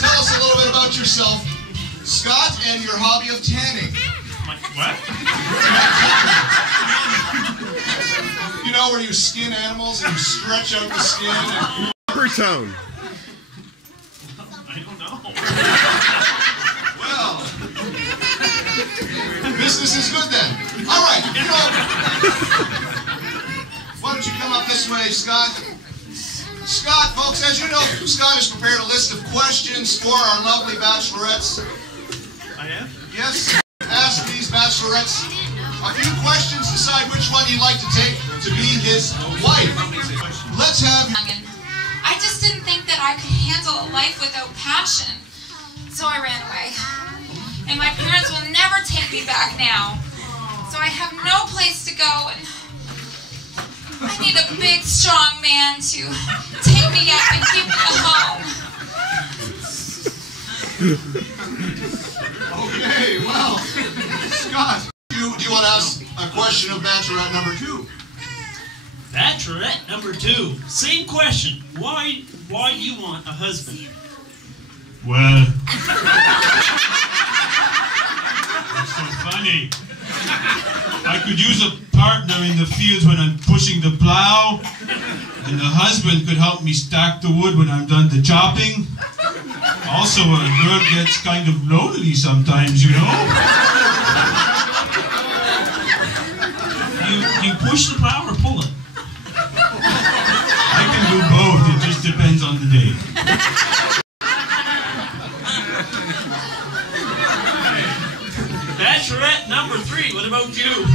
Tell us a little bit about yourself, Scott, and your hobby of tanning. What? You know where you skin animals and you stretch out the skin? And... Tone. I don't know. Well, business is good then. All right, you know, why don't you come up this way, Scott? Scott, folks, as you know, Scott has prepared a list of questions for our lovely bachelorettes. I am? Yes, ask these bachelorettes a few questions, decide which one you'd like to take to be his wife. Let's have... I just didn't think that I could handle a life without passion. So I ran away. And my parents will never take me back now. So I have no place to go, and I need a big, strong man to take me up and keep me at home. Okay, well, Scott, do you want to ask a question of bachelorette number 2? Bachelorette number 2. Same question. Why do you want a husband? Well, it's so funny. I could use a partner in the fields when I'm pushing the plow, and the husband could help me stack the wood when I'm done the chopping. Also, a girl gets kind of lonely sometimes, you know? You push the plow or pull it? I can do both, it just depends on the day. Bachelorette number 3, what about you?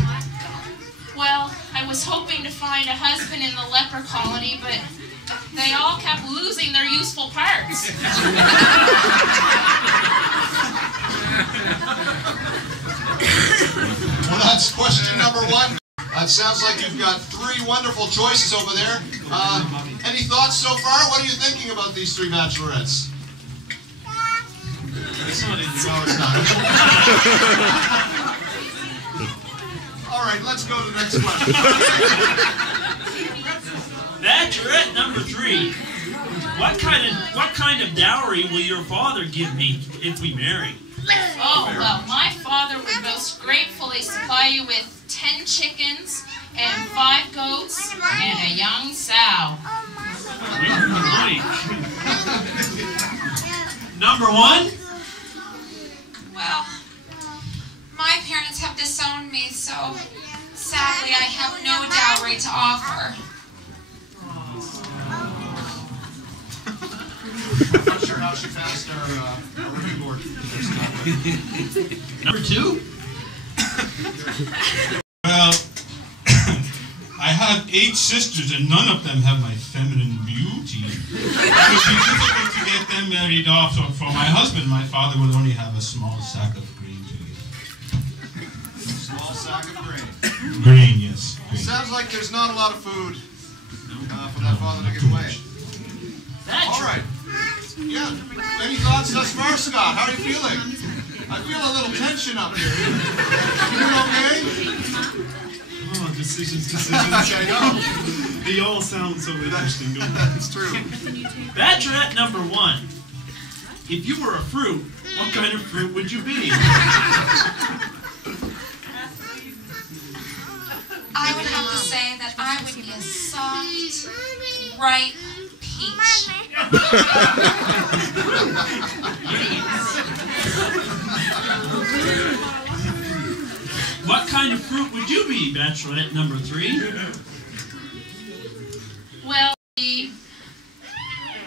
Well, I was hoping to find a husband in the leper colony, but they all kept losing their useful parts. Well, that's question number 1. It sounds like you've got 3 wonderful choices over there. Any thoughts so far? What are you thinking about these 3 bachelorettes? It's not in No, it's not. All right, let's go to the next question. Bachelorette number 3. What kind of dowry will your father give me if we marry? Oh, well, my father would most gratefully supply you with 10 chickens and 5 goats and a young sow. Number 1? Well, my parents have disowned me, so sadly I have no dowry to offer. I'm not sure how she passed our review board. Number 2? Well, I have 8 sisters and none of them have my feminine beauty. It would be difficult to get them married off, so for my husband, my father will only have a small sack of grain to give. Small sack of grain. Grain, yes. Grain. Sounds like there's not a lot of food for that father to give away. All right. Yeah. Any thoughts thus far, Scott? How are you feeling? I feel a little tension up here. You doing okay? Oh, decisions. I know. They all sound so interesting, don't they? That's true. Bachelorette number 1. If you were a fruit, what kind of fruit would you be? I would have to say that I would be a soft, ripe peach. What kind of fruit would you be, Bachelorette number 3? Well, a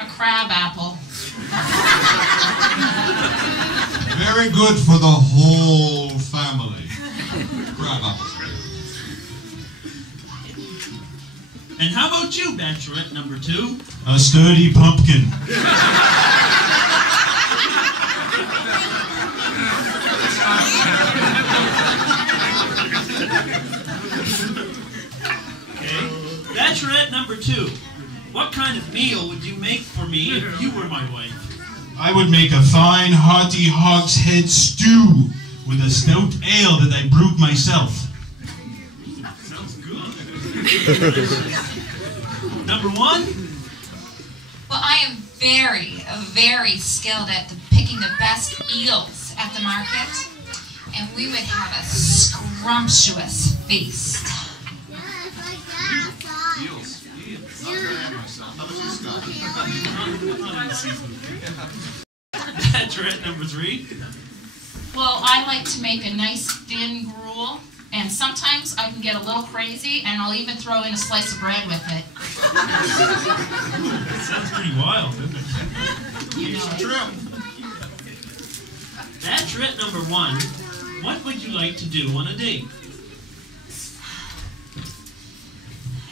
crab apple. Very good for the whole family. Crab apples. And how about you, Bachelorette number 2? A sturdy pumpkin. Okay. Bachelorette number 2. What kind of meal would you make for me if you were my wife? I would make a fine, hearty hogshead stew with a stout ale that I brewed myself. Sounds good. Number 1? Well, I am very, very skilled at picking the best eels at the market, and we would have a scrumptious feast. Eels. Not very good myself. How about you, Scott? Bachelorette number 3. Well, I like to make a nice thin gruel, and sometimes I can get a little crazy, and I'll even throw in a slice of bread with it. That sounds pretty wild, doesn't it? Keep some trim. Bachelorette number 1. What would you like to do on a date?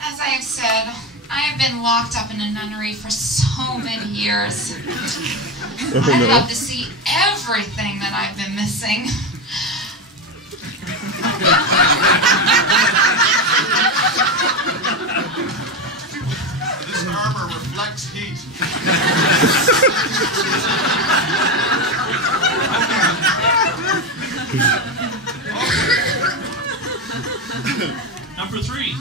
As I have said, I have been locked up in a nunnery for so many years. I'd love to see everything that I've been missing. This armor reflects heat. Number 3.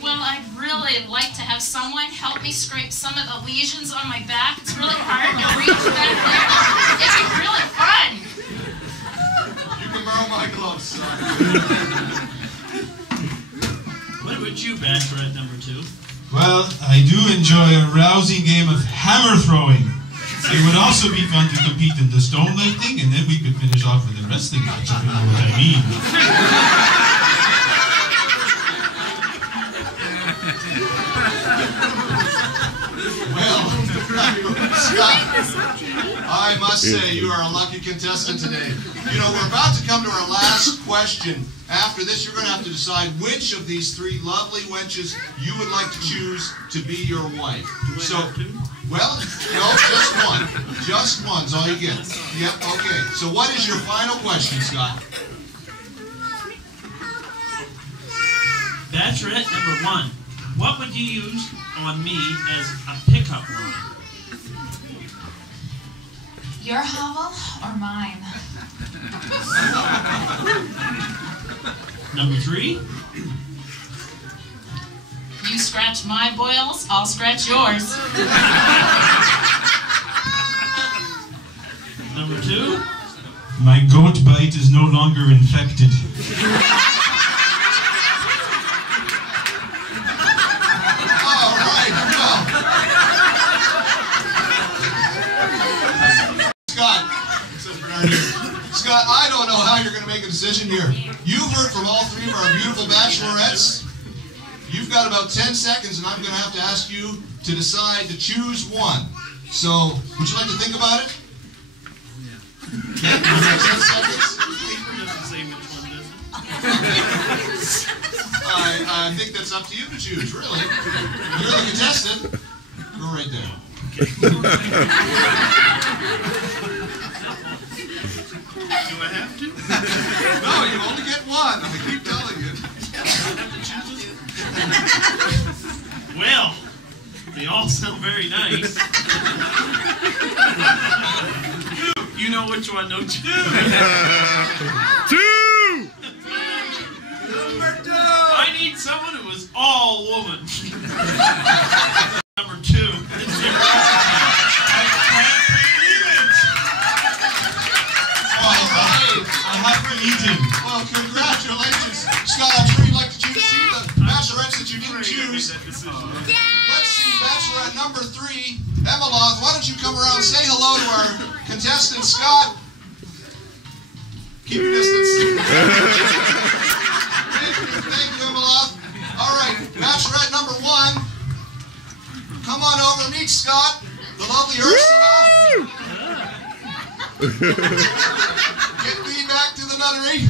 Well, I'd really like to have someone help me scrape some of the lesions on my back. It's really hard to reach back there. It'd be really fun. You can borrow my gloves, son. What about you, Bachelorette number 2? Well, I do enjoy a rousing game of hammer throwing. It would also be fun to compete in the stone lifting, and then we could finish off with a wrestling match, if you know what I mean. Well, Scott, I must say you are a lucky contestant today. You know, we're about to come to our last question. After this, you're going to have to decide which of these 3 lovely wenches you would like to choose to be your wife. So, well, no, just one. Just one's all you get. Yep, okay. So what is your final question, Scott? Bachelorette number 1. What would you use on me as a pickup line? Your hovel or mine? Number 3. You scratch my boils, I'll scratch yours. Number 2. My goat bite is no longer infected. All right, well. Scott, I don't know how you're going to make a decision here. You've heard from all 3 of our beautiful bachelorettes. You've got about 10 seconds, and I'm going to have to ask you to decide to choose one. So, would you like to think about it? Yeah. 10 seconds? I think that's up to you to choose, really. You're the contestant. Go right there. Do I have to? No, you only get one. I keep telling you. Well, they all sound very nice. You know which one, don't you? 2! Number 2! I need someone who is all woman. Number 2. Well, congratulations. Scott, I'm sure you'd like to see the bachelorettes that you didn't choose. Let's see, bachelorette number 3, Emeloth. Why don't you come around and say hello to our contestant, Scott? Keep your distance. Thank you, Emeloth. All right, bachelorette number 1. Come on over, meet Scott, the lovely Ursula. Get me back to the nunnery.